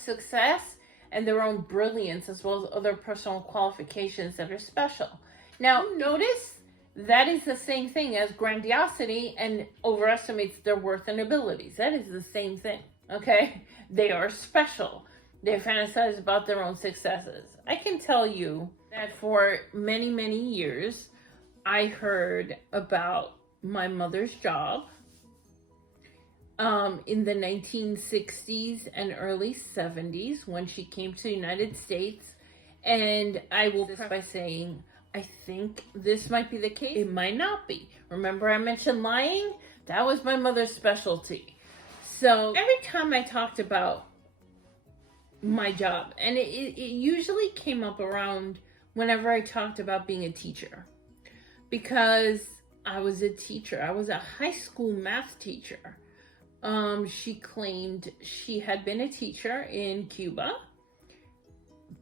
success and their own brilliance, as well as other personal qualifications that are special. Now, notice that is the same thing as grandiosity and overestimates their worth and abilities. That is the same thing, okay? They are special. They fantasize about their own successes. I can tell you that for many, many years, I heard about my mother's job in the 1960s and early 70s when she came to the United States. And I will start by saying, I think this might be the case. It might not be. Remember I mentioned lying? That was my mother's specialty. So every time I talked about my job, and it usually came up around whenever I talked about being a teacher, because I was a teacher. I was a high school math teacher. She claimed she had been a teacher in Cuba,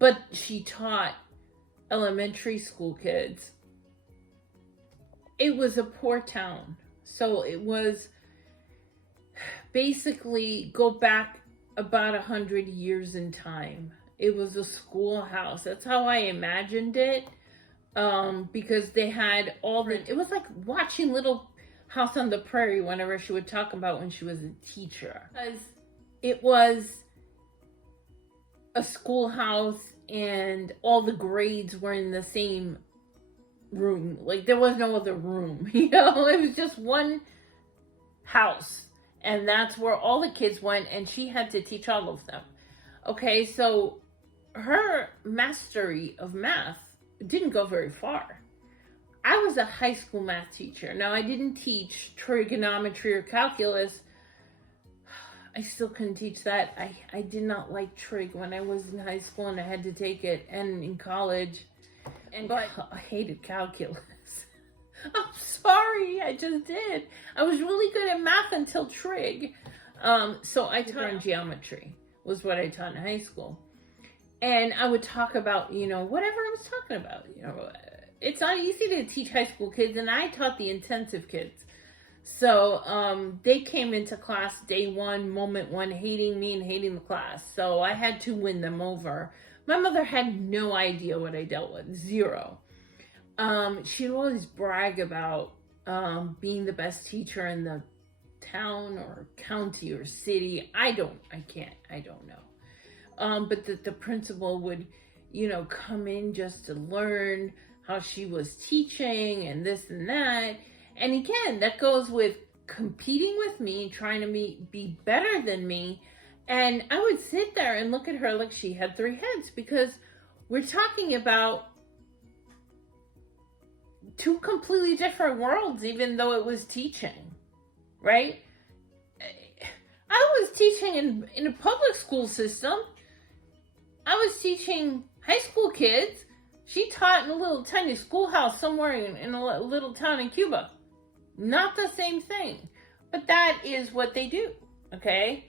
but she taught elementary school kids. It was a poor town. So it was basically go back about 100 years in time. It was a schoolhouse. That's how I imagined it. Because they had it was like watching Little House on the Prairie whenever she would talk about when she was a teacher. Because it was a schoolhouse and all the grades were in the same room. Like there was no other room, it was just one house. And that's where all the kids went, and she had to teach all of them. Okay, so her mastery of math didn't go very far. I was a high school math teacher. Now, I didn't teach trigonometry or calculus. I still couldn't teach that. I did not like trig when I was in high school and I had to take it, and in college. But I hated calculus. I'm sorry, I just did. I was really good at math until trig. So I taught in geometry, was what I taught in high school. And I would talk about, whatever I was talking about. It's not easy to teach high school kids, and I taught the intensive kids. So they came into class day one, moment one, hating me and hating the class. So I had to win them over. My mother had no idea what I dealt with, zero. She'd always brag about being the best teacher in the town or county or city. I don't know. But the principal would, come in just to learn how she was teaching and this and that. And again, that goes with competing with me, trying to be better than me. And I would sit there and look at her like she had three heads, because we're talking about two completely different worlds, even though it was teaching, right? I was teaching in a public school system. I was teaching high school kids. She taught in a little tiny schoolhouse somewhere in a little town in Cuba. Not the same thing, but that is what they do, okay?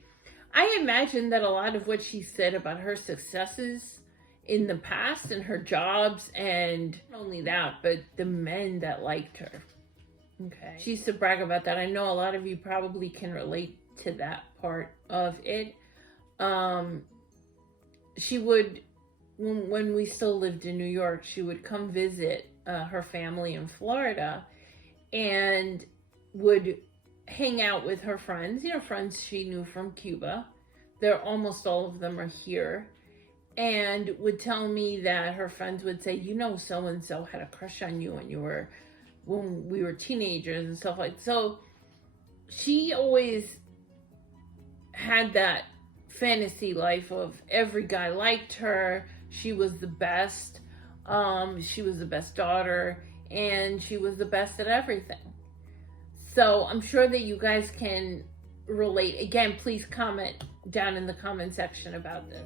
I imagine that a lot of what she said about her successes in the past and her jobs, and not only that, but the men that liked her, okay? She used to brag about that. I know a lot of you probably can relate to that part of it. She would, when we still lived in New York, she would come visit her family in Florida and would hang out with her friends, friends she knew from Cuba. Almost all of them are here. And would tell me that her friends would say, so-and-so had a crush on you when we were teenagers and stuff like that. So she always had that fantasy life of every guy liked her. She was the best. She was the best daughter, and she was the best at everything. So I'm sure that you guys can relate. Again, please comment down in the comment section about this.